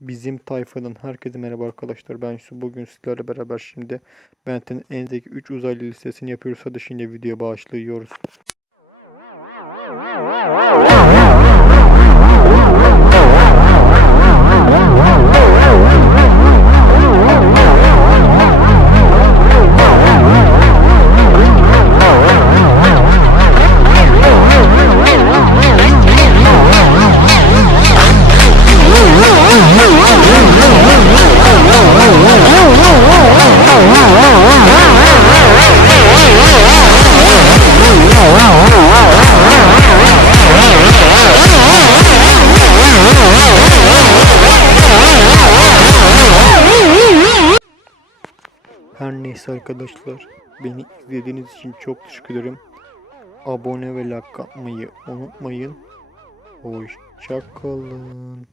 Bizim tayfadan herkese merhaba arkadaşlar. Ben Yusuf. Bugün sizlerle beraber şimdi Bent'in en zeki 3 uzaylı listesini yapıyoruz. Hadi şimdi videoya başlıyoruz. Her neyse arkadaşlar. Beni izlediğiniz için çok teşekkür ederim. Abone ve like atmayı unutmayın. Hoşçakalın.